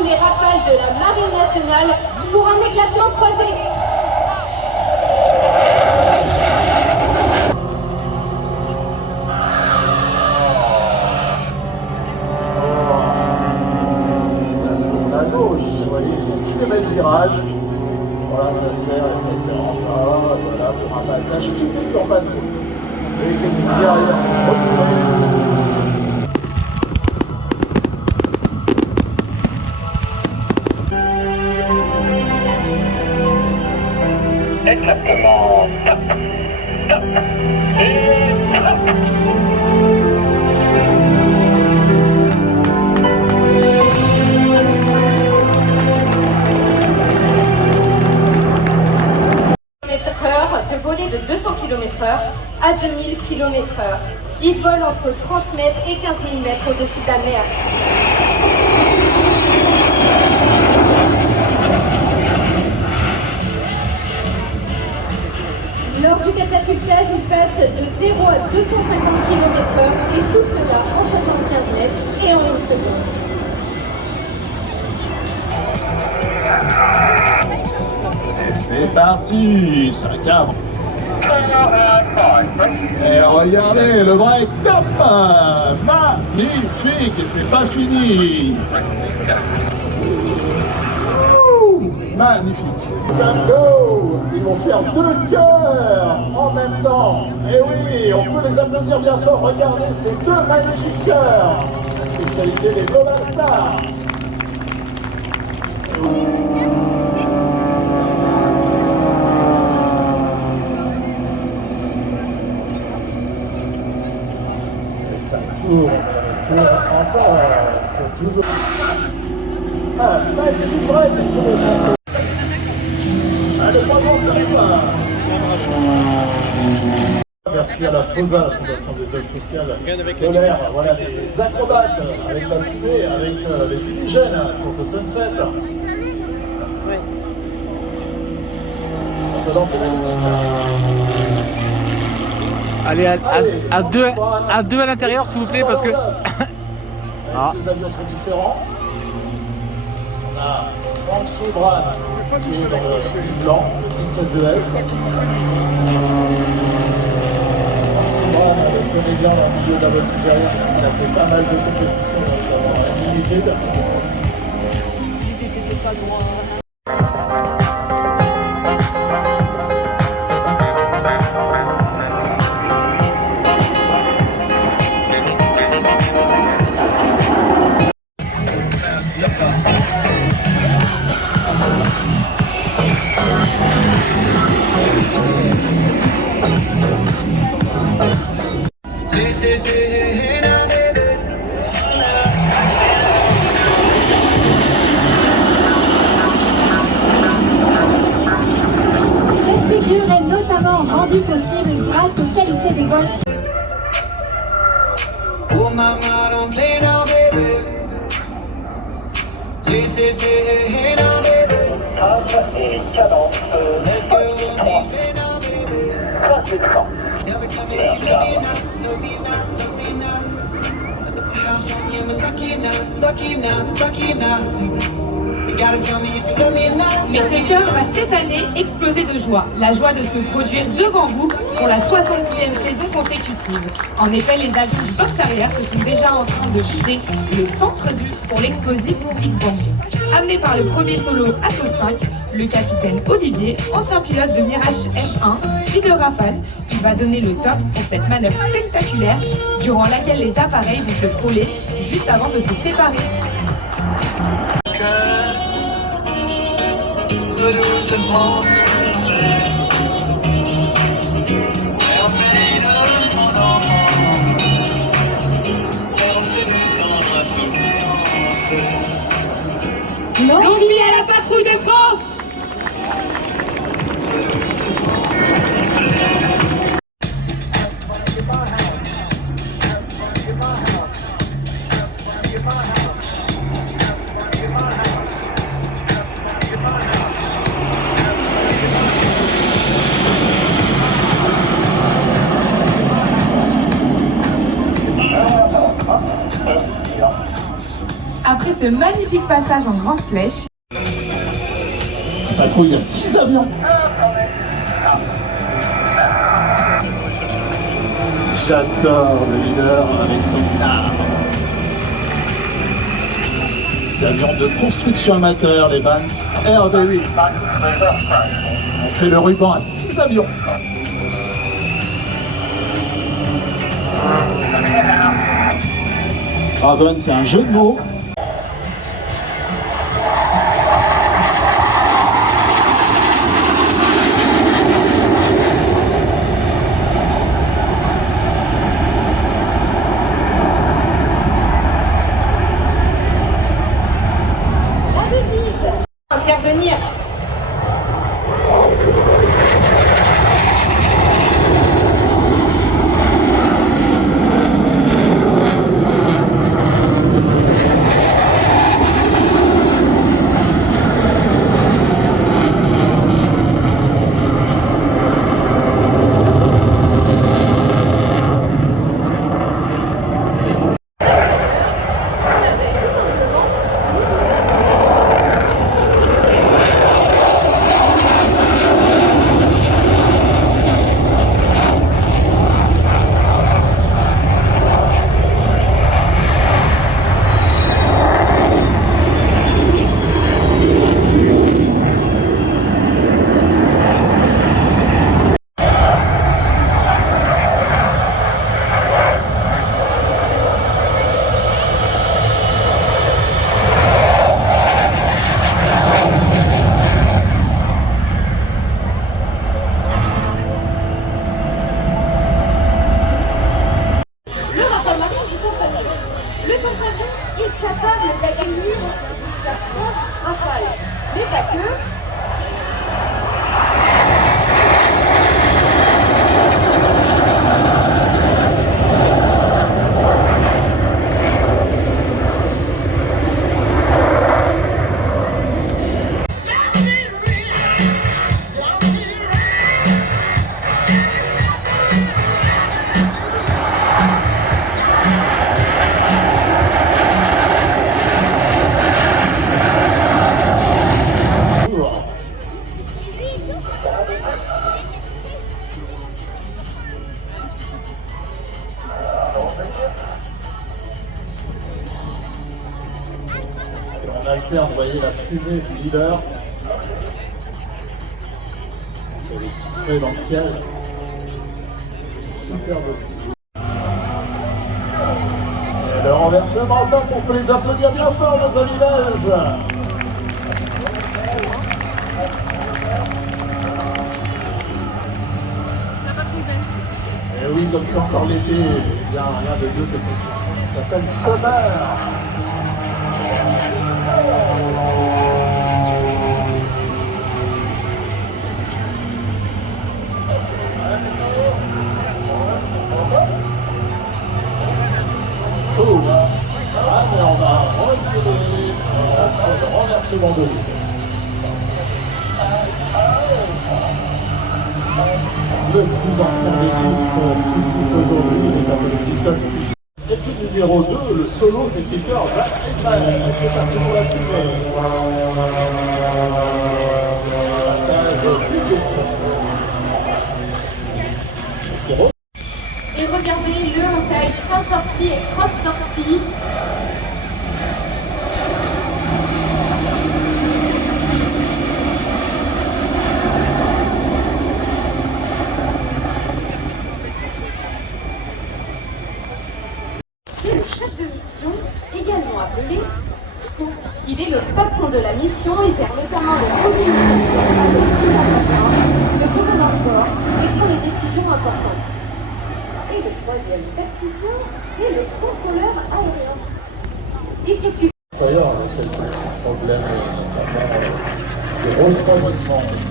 sous les rafales de la Marine nationale pour un éclatement croisé. À gauche, vous voyez, c'est le virage. Voilà, ça sert et ça sert en bas, voilà, pour un passage typique en patrouille. Avec l'équipe derrière, c'est ça. Exactement. Stop. Stop. Et stop. De voler de 200 km/h à 2000 km/h. Il vole entre 30 mètres et 15 000 mètres au-dessus de la mer. Lors du catapultage, il passe de 0 à 250 km/h et tout cela en 75 mètres et en 1 seconde. Et c'est parti, ça cadre. Et regardez le break top, magnifique, et c'est pas fini. Magnifique. Tango, ils vont faire 2 cœurs en même temps. Et oui, on peut les applaudir bien fort. Regardez ces 2 magnifiques cœurs. La spécialité des Global Stars. Ça tourne encore, toujours. Ah, magnifique break. Allez, 3 ans de merci à la FOSA, la Fondation des œuvres sociales de l'air, voilà les acrobates avec la fumée, avec les fumigènes pour ce sunset. On peut danser la musique. Allez, à deux à l'intérieur s'il vous plaît parce que... Les avions sont différents. On a Franck Sobran qui est dans le blanc, le 16 ES. Franck Sobran, je le connais bien dans le milieu de la voltige aérienne parce qu'il a fait pas mal de compétitions dans la Limited. J'étais pas droit. Cette figure est notamment rendue possible grâce aux qualités des vols. Oh mama, don't play now, baby. Hey now, baby. Let's go on the train now, baby. Tell me if you love me now. At the house on you, I'm lucky now. You gotta tell me if you love me now. Mais ce cœur va cette année exploser de joie. La joie de se produire devant vous pour la 70e saison consécutive. En effet, les avions du box arrière se sont déjà en train de viser le centre du pour l'explosif Big Bang. Amené par le premier solo Atos 5, le capitaine Olivier, ancien pilote de Mirage F1 puis de Rafale, il va donner le top pour cette manœuvre spectaculaire durant laquelle les appareils vont se frôler juste avant de se séparer. Longue vie à la patrouille de France! Après ce magnifique passage en grande flèche. Patrouille, il y a 6 avions. J'adore le leader avec son arme. Des avions de construction amateur, les Vance RB8. On fait le ruban à 6 avions. Raven, c'est un jeu de mots. Intervenir. Le porte-avions est capable d'accueillir jusqu'à 30 rafales, mais pas que. On alterne, vous voyez la fumée du leader. Elle est titrée dans le ciel. Superbe fumée. Et le renversement, on peut les applaudir bien fort, nos amis belges. Et oui, comme c'est encore l'été, il y a rien de mieux que cette chanson qui s'appelle Summer. Oh. Ah, mais on va retirer le renversement de l'eau. Le plus ancien des Beatles subsiste aujourd'hui, il est appelé Beatles. Équipe numéro 2, le solo, c'est Peter Van Israel. C'est parti pour la fumée. Passage public. C'est bon. Et regardez le Hawkeye train-sortie et cross-sortie. C'est le chef de mission, également appelé Sico. Il est le patron de la mission et gère notamment les communications avec l'état-major, le commandant de bord et prend les décisions importantes. Et le troisième tacticien, c'est le contrôleur aérien. Il s'occupe. D'ailleurs, il y a quelques petits problèmes, notamment de refroidissement, parce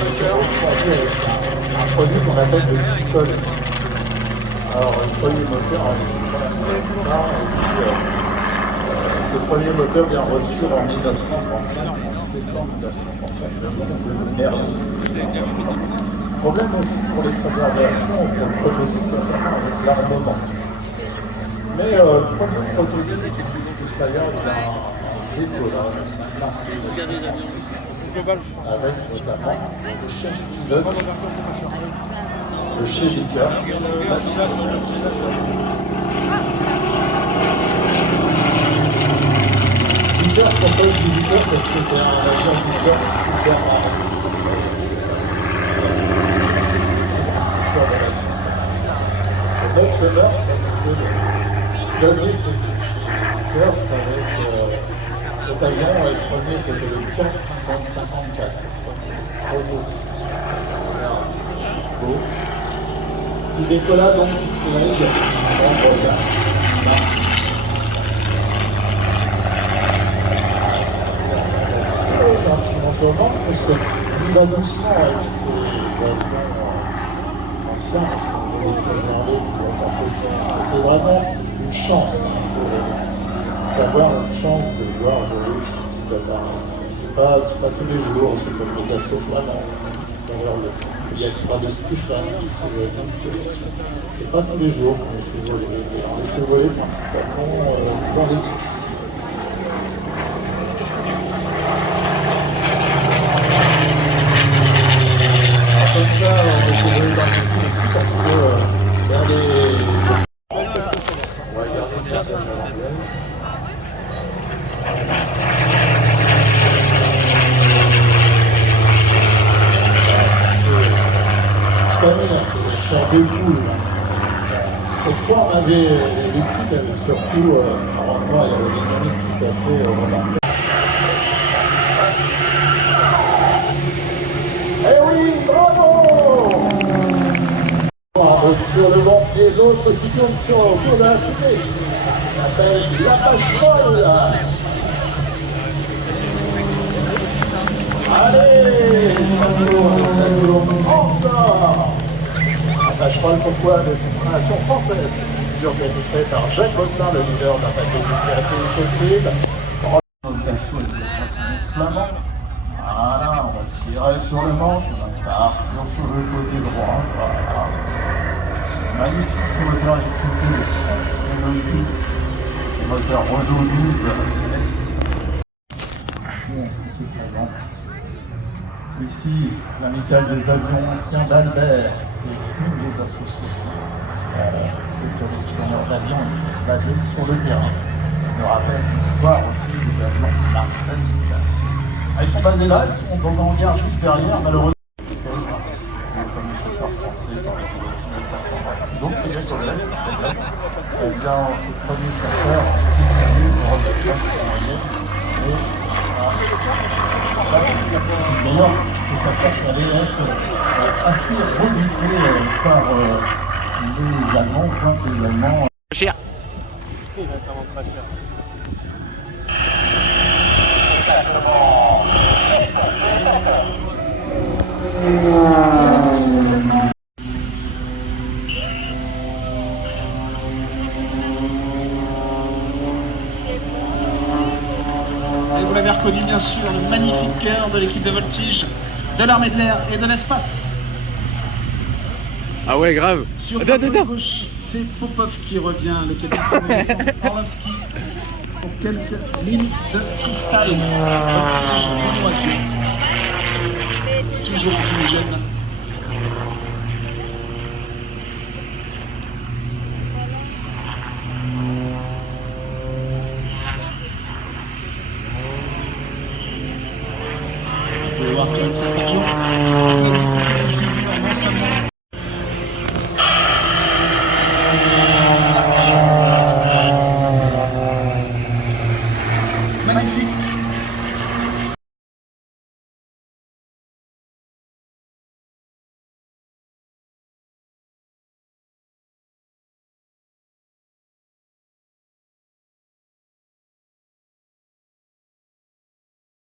que c'est un produit qu'on appelle le glycol. Alors, le premier moteur a ça, et puis ce premier moteur vient reçu en 1935, décembre 1935, de merde. Problème aussi sur les premières versions, pour le prototype, notamment avec l'armement. Mais le premier prototype qui puisse l'intérieur, il y a un décollage, c'est mars 1966, avec notamment le chef pilote de chez Vickers. Vickers, pourquoi je dis Vickers? Parce que c'est un avion Vickers super marrant. Le Doug Summers, je pense que Doug Vickers avec cet avion, le premier c'était le 15-50-54. Prototype. Beau. Il décolla donc d'Israël en mars 1966. Gentiment sur le manche, parce qu'il va doucement avec ses avions anciens, parce qu'on veut les préserver plus longtemps possible. C'est vraiment une chance. Il faut savoir une chance de voir voler ce type d'appareil. C'est pas tous les jours, c'est comme le Dassault Flamand. Tout à l'heure, le Yak-3 de Stéphane, tous ces avions de profession. C'est pas tous les jours qu'on les fait voler. On les fait voler principalement dans les bêtises. Comme ça, on va essayer de dans le coup aussi parce que dans les... On va regarder une personne anglaise. C'est le chair de poule. Cette forme avait, elliptique avait surtout un rendement aérodynamique tout à fait remarquable. Eh oui, bravo! Sur le ventre et l'autre qui tourne sur autour de la fumée. Ça s'appelle la vache-molle. Allez, ça tourne encore. La vache-molle, pourquoi? Mais c'est une nation française. C'est une figure qui a été faite par Jacques Bottin, le leader d'un bateau qui a été échauffé. Dassault et le flamand. Voilà, on va tirer sur le manche, on va partir sur le côté droit. Voilà. Ce magnifique moteur électrique, le son mélodique. C'est le moteur Renault 12 S. Ce qui se présente. Ici, l'amicale des avions anciens d'Albert, c'est une des associations de collectionneurs d'avions ici, basée sur le terrain. On nous rappelle l'histoire aussi des avions de Marcel Ducasse. Ils sont basés là, ils sont dans un hangar juste derrière, malheureusement. Comme les chasseurs français, dans les chasseurs. Donc c'est bien comme là. Eh bien, ces premiers chasseurs utilisés pour rendre la chasse en moyenne. D'ailleurs, ces chasseurs qui allaient être assez redoutés par les Allemands, point que les Allemands. Cher. Et vous l'avez reconnu bien sûr, le magnifique cœur de l'équipe de voltige de l'armée de l'air et de l'espace. Ah ouais, grave. Sur Attends. le gauche, c'est Popov qui revient, le capitaine Alexandre Orlovski, pour quelques minutes de freestyle. Voltige, Benoît Dieu. Toujours au fumigène. Vous pouvez voir qu'avec cet avion, il va exécuter une figure non seulement. Magnifique.